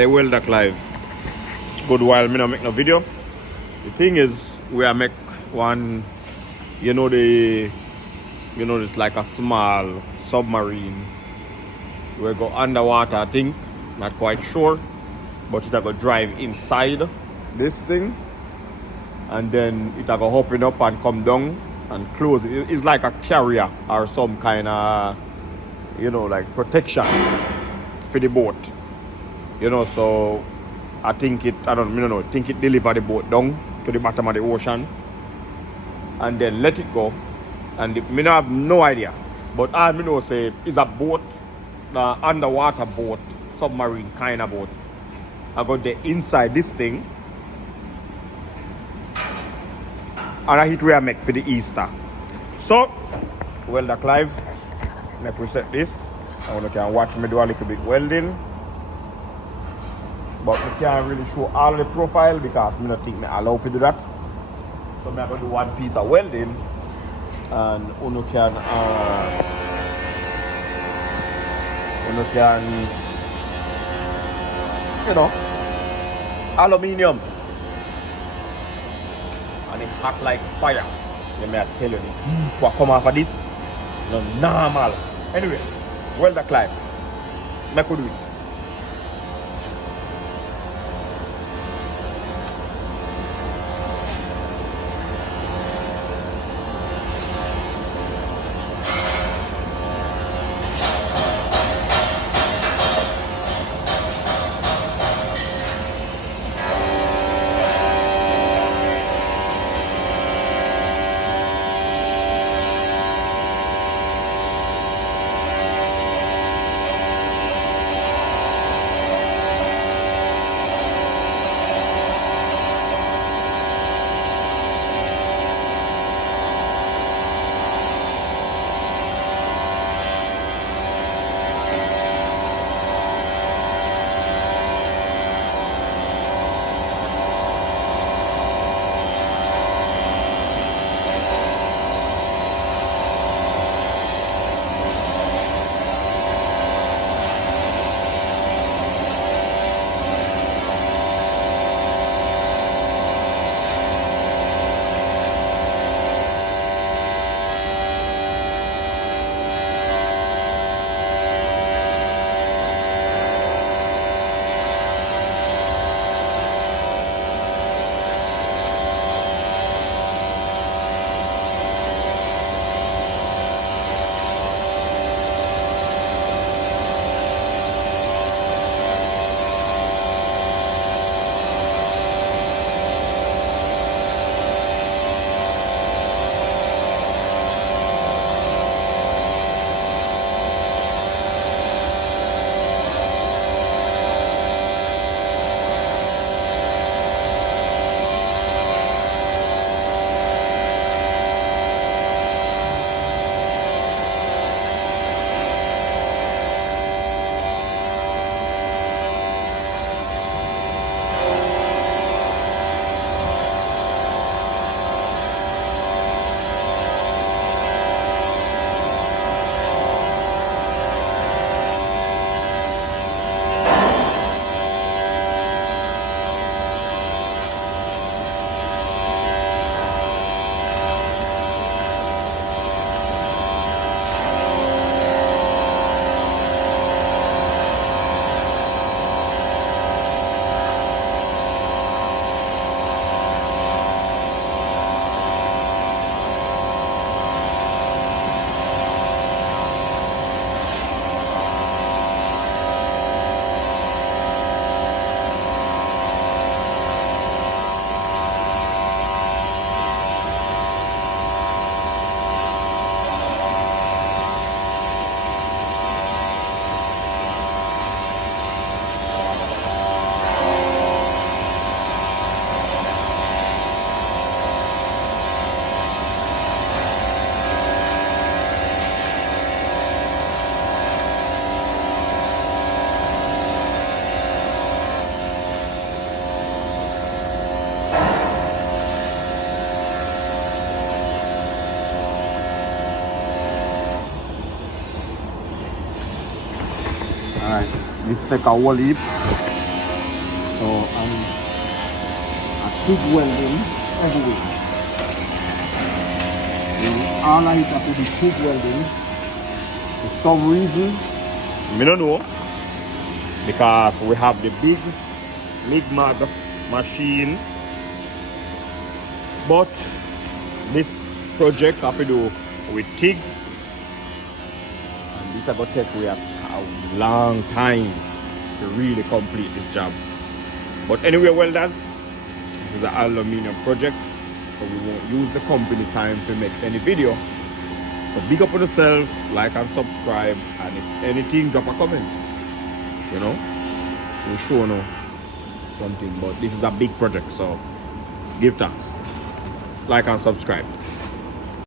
Hey, welder Clive. Good while me not make no video. The thing is, we are make one, it's like a small submarine. We go underwater, I think. Not quite sure, but it go drive inside this thing, and then it go open up and come down and close. It's like a carrier or some kind of, like protection for the boat. So I think I don't know, think it deliver the boat down to the bottom of the ocean and then let it go. And me not have no idea. But all me know say is a boat, underwater boat, submarine kind of boat. I got the inside this thing. And I hit where I make for the Easter. So, welder Clive, let me set this. I want to watch me do a little bit welding. But I can't really show all of the profile because I don't think I allow to do that. So I'm going to do one piece of welding and you can aluminium. And it's hot like fire. Let me tell you, what come off of this? No normal. Anyway, welder Clive. I could do it. Alright, this take a whole heap. So a TIG welding everywhere. All I have to do TIG welding. For some reason, I don't know, because we have the big MIG-MAG machine, but this project I have to do with TIG, and this is going to take we a long time to really complete this job. But anyway, welders, this is an aluminium project, so we won't use the company time to make any video. So big up on yourself, like and subscribe, and if anything, drop a comment. You know, we'll show you something, but this is a big project, so give thanks, like and subscribe.